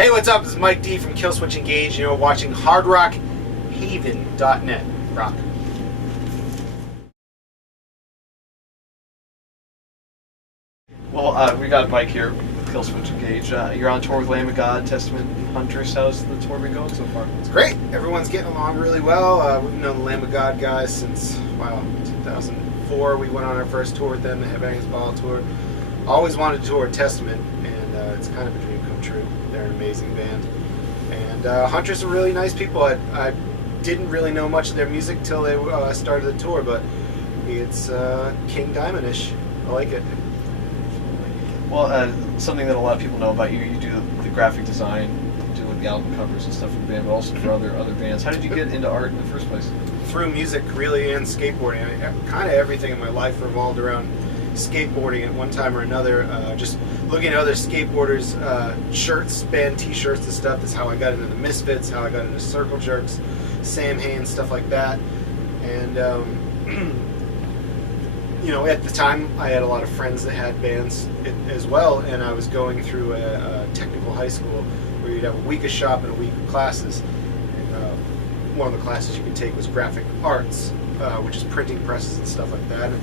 Hey, what's up? This is Mike D from Killswitch Engage. You're watching hardrockhaven.net. Rock. Well, we got Mike here with Killswitch Engage. You're on tour with Lamb of God, Testament, and Huntress. How's the tour been going so far? It's great. Everyone's getting along really well. We've known the Lamb of God guys since, 2004. We went on our first tour with them, the Headbangers Ball tour. Always wanted to tour Testament, and it's kind of a dream come true. They're an amazing band. And Huntress are really nice people. I didn't really know much of their music till they started the tour, but it's King Diamond-ish. I like it. Well, something that a lot of people know about you, you do the graphic design, you do like the album covers and stuff for the band, but also for other bands. How did you get into art in the first place? Through music, really, and skateboarding. Kind of everything in my life revolved around skateboarding at one time or another. Just looking at other skateboarders' shirts, band t-shirts and stuff. That's how I got into the Misfits, how I got into Circle Jerks, Sam Hain, stuff like that. And you know, at the time, I had a lot of friends that had bands as well, and I was going through a technical high school where you'd have a week of shop and a week of classes. And one of the classes you could take was graphic arts, which is printing presses and stuff like that. And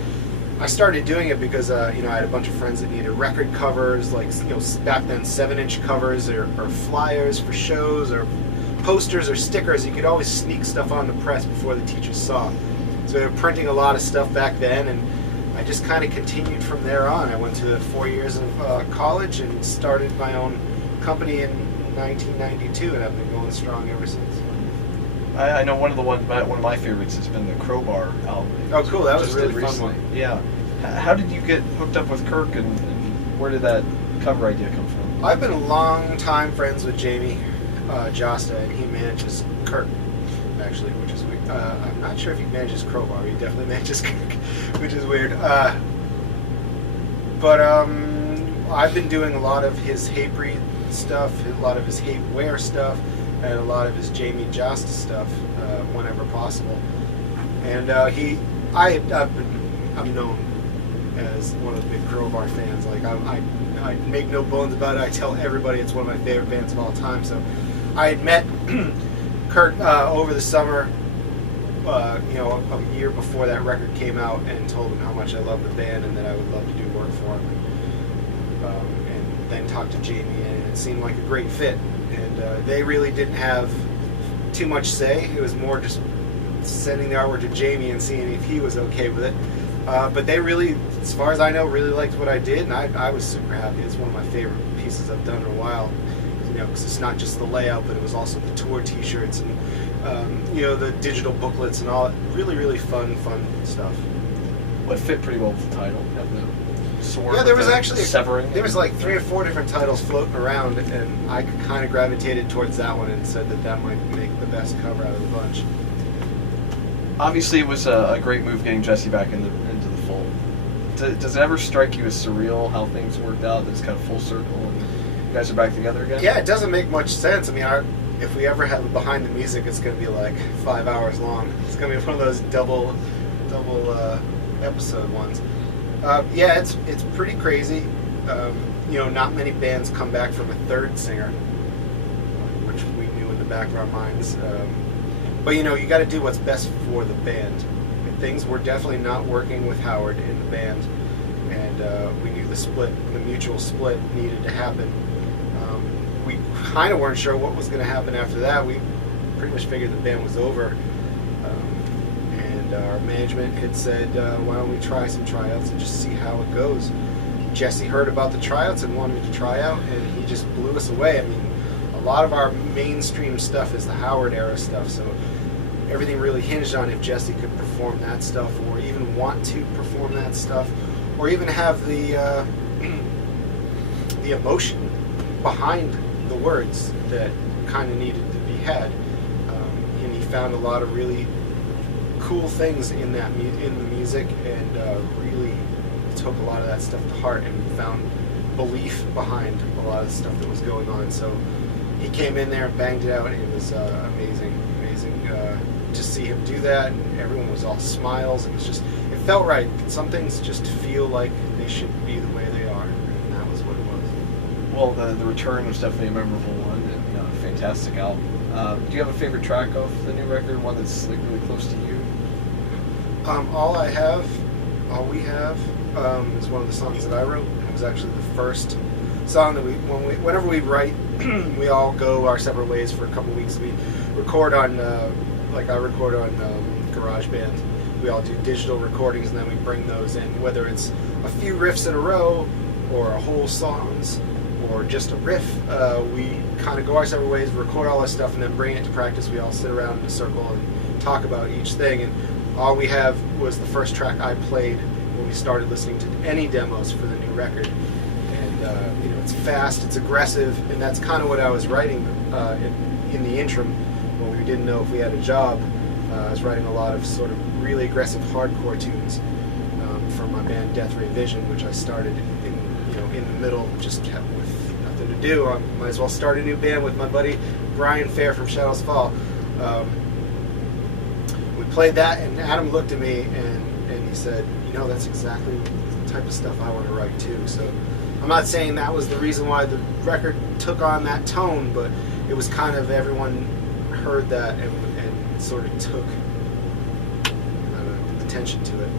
I started doing it because you know, I had a bunch of friends that needed record covers, like, you know, back then 7-inch covers or flyers for shows or posters or stickers. You could always sneak stuff on the press before the teachers saw. So they were printing a lot of stuff back then, and I just kind of continued from there on. I went to 4 years of college and started my own company in 1992, and I've been going strong ever since. I know one of my favorites has been the Crowbar album. Oh, cool! That was a really fun one. Yeah. How did you get hooked up with Kirk, and where did that cover idea come from? I've been a long time friends with Jamie Josta, and he manages Kirk, actually, which is weird. I'm not sure if he manages Crowbar. He definitely manages Kirk, which is weird. But I've been doing a lot of his Hatebreed stuff, a lot of his Hateware stuff, and a lot of his Jamie Josta stuff whenever possible. And I'm known as one of the big Crowbar fans. Like I make no bones about it. I tell everybody it's one of my favorite bands of all time. So I had met Kurt over the summer, you know, a year before that record came out, and told him how much I loved the band and that I would love to do work for him. And then talked to Jamie, and it seemed like a great fit. And they really didn't have too much say. It was more just sending the artwork to Jamie and seeing if he was okay with it. But they really, as far as I know, really liked what I did, and I was super happy. It's one of my favorite pieces I've done in a while. You know, because it's not just the layout, but it was also the tour T-shirts and you know, the digital booklets and all. Really, really fun stuff. Well, it fit pretty well with the title. You have the sword. Yeah, there was actually severing. There was like 3 or 4 different titles floating around, and I kind of gravitated towards that one and said that might make the best cover out of the bunch. Obviously, it was a great move getting Jesse back into the fold. Does it ever strike you as surreal how things worked out? That it's kind of full circle and you guys are back together again? Yeah, it doesn't make much sense. I mean, if we ever have a behind the music, it's going to be like 5 hours long. It's going to be one of those double episode ones. Yeah, it's pretty crazy. You know, not many bands come back from a third singer, which we knew in the back of our minds. But you know, you got to do what's best for the band. And things were definitely not working with Howard in the band, and we knew the mutual split needed to happen. We kind of weren't sure what was going to happen after that. We pretty much figured the band was over, and our management had said, why don't we try some tryouts and just see how it goes. Jesse heard about the tryouts and wanted to try out, and he just blew us away. I mean, a lot of our mainstream stuff is the Howard era stuff, so everything really hinged on if Jesse could perform that stuff, or even want to perform that stuff, or even have the emotion behind the words that kind of needed to be had. And he found a lot of really cool things in the music, and really took a lot of that stuff to heart and found belief behind a lot of the stuff that was going on. So he came in there and banged it out, and it was amazing to see him do that, and everyone was all smiles. It felt right. Some things just feel like they should be the way they are, and that was what it was. well, the return was definitely a memorable one, and you know, a fantastic album. Do you have a favorite track off the new record? One that's like really close to you? All we have is one of the songs that I wrote. It was actually the first song that whenever we write, we all go our separate ways for a couple weeks. We record on, like I record on GarageBand. We all do digital recordings, and then we bring those in, whether it's a few riffs in a row, or a whole songs, or just a riff. We kind of go our separate ways, record all this stuff, and then bring it to practice. We all sit around in a circle and talk about each thing. And all we have was the first track I played when we started listening to any demos for the new record. And you know, it's fast, it's aggressive, and that's kind of what I was writing in the interim when we didn't know if we had a job. I was writing a lot of sort of really aggressive hardcore tunes from my band Death Ray Vision, which I started in the middle, just kept with nothing to do. I might as well start a new band with my buddy Brian Fair from Shadows Fall. We played that, and Adam looked at me and he said, you know, that's exactly the type of stuff I want to write too. So I'm not saying that was the reason why the record took on that tone, but it was kind of, everyone heard that and sort of took attention to it.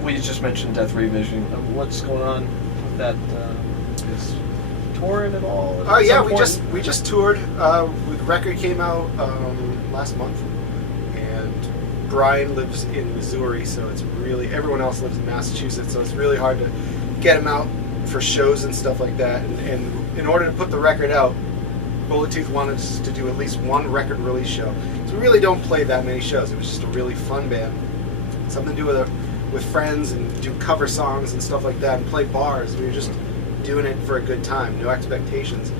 Well, you just mentioned Death Ray Vision. What's going on with that? Is touring at all? Oh yeah, we just toured. The record came out last month, and Brian lives in Missouri, so it's really, everyone else lives in Massachusetts, so it's really hard to get him out for shows and stuff like that. And in order to put the record out, Bullet Tooth wanted us to do at least one record release show. So we really don't play that many shows. It was just a really fun band, something to do with friends, and do cover songs and stuff like that, and play bars. We were just doing it for a good time, no expectations.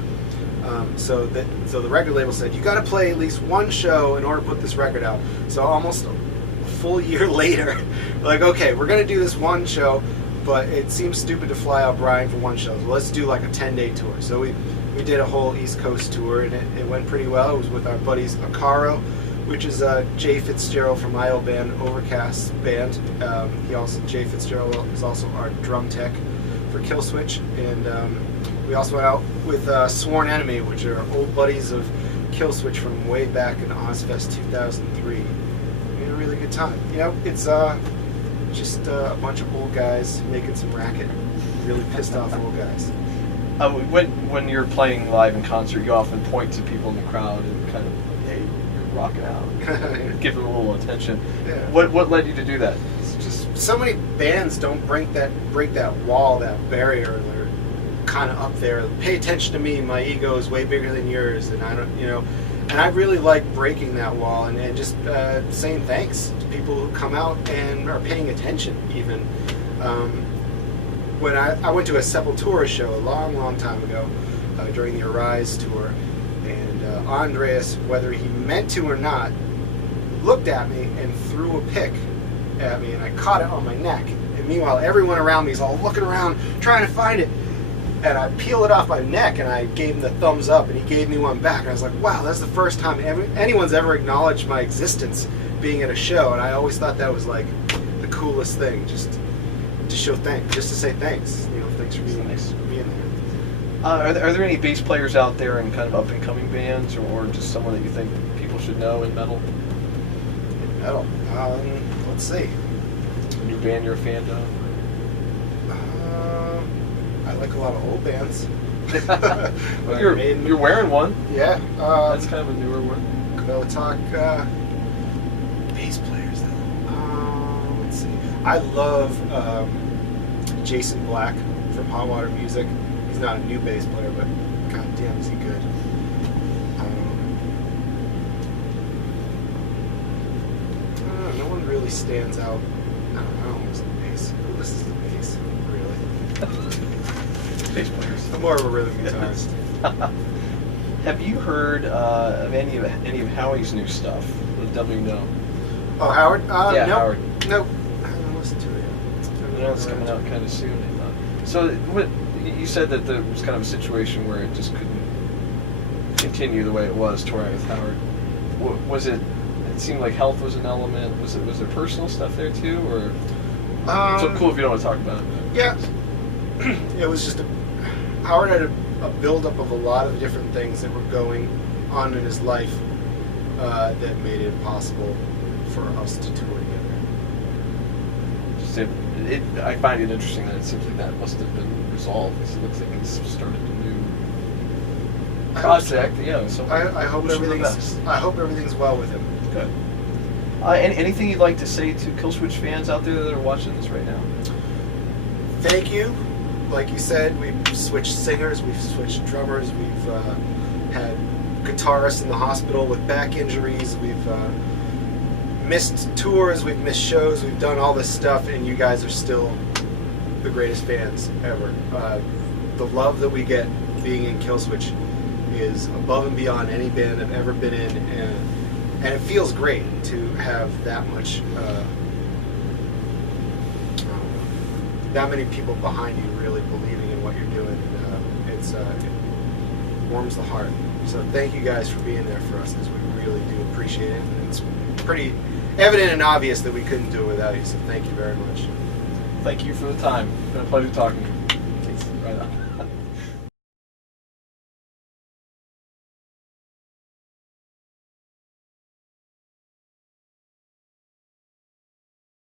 So the record label said, you got to play at least one show in order to put this record out. So almost a full year later, we're like, okay, we're going to do this one show, but it seems stupid to fly out Brian for one show. So let's do like a 10-day tour. So we did a whole East Coast tour, and it went pretty well. It was with our buddies Akaro, which is Jay Fitzgerald from my old band, Overcast band. Jay Fitzgerald is also our drum tech for Killswitch, and we also went out with Sworn Enemy, which are old buddies of Killswitch from way back in Ozfest 2003. We had a really good time. You know, it's just a bunch of old guys making some racket, really pissed off old guys. When you're playing live in concert, you often point to people in the crowd and kind of, hey, you're rocking out, give them a little attention. Yeah. What led you to do that? It's just so many bands don't break that wall, that barrier. They're kind of up there. Pay attention to me. My ego is way bigger than yours, and I don't, you know. And I really like breaking that wall and just saying thanks to people who come out and are paying attention, even. When I went to a Sepultura show a long time ago during the Arise tour, and Andreas, whether he meant to or not, looked at me and threw a pick at me, and I caught it on my neck. And meanwhile, everyone around me is all looking around trying to find it. And I peeled it off my neck, and I gave him the thumbs up, and he gave me one back. And I was like, wow, that's the first time anyone's ever acknowledged my existence being at a show. And I always thought that was like the coolest thing, just to show thanks, just to say thanks. You know, thanks for being there. Are there any bass players out there in kind of up and coming bands, or just someone that you think people should know in metal? In metal, let's see. A new band you're a fan of? I like a lot of old bands. Well, you're wearing one. Yeah. That's kind of a newer one. We'll talk bass players though. Let's see. I love Jason Black from Hot Water Music. He's not a new bass player, but god damn is he good. No one really stands out. I don't know. Who's the bass? Who listens to bass? Really? Bass players. I'm more of a rhythm guitarist. Have you heard of any of Howie's new stuff? The W No. Oh, Howard? Yeah, nope. Howard. Nope. I haven't listened to it yet. I know it's coming out kind of soon, I thought. So, what you said that there was kind of a situation where it just couldn't continue the way it was touring with Howard. Was it? It seemed like health was an element. Was there personal stuff there too, or? So cool if you don't want to talk about it. Yeah. It was just Howard had a buildup of a lot of different things that were going on in his life that made it impossible for us to tour together. Just I find it interesting that it seems like that must have been resolved, because it looks like he's started a new project. Yeah, so I hope everything's well with him. Good. Anything you'd like to say to Killswitch fans out there that are watching this right now? Thank you. Like you said, we've switched singers, we've switched drummers, we've had guitarists in the hospital with back injuries, we've missed tours, we've missed shows, we've done all this stuff, and you guys are still the greatest fans ever. The love that we get being in Killswitch is above and beyond any band I've ever been in, and it feels great to have that much, that many people behind you really believing in what you're doing. It warms the heart. So thank you guys for being there for us, because we really do appreciate it. And it's pretty evident and obvious that we couldn't do it without you, so thank you very much. Thank you for the time. It's been a pleasure talking to you.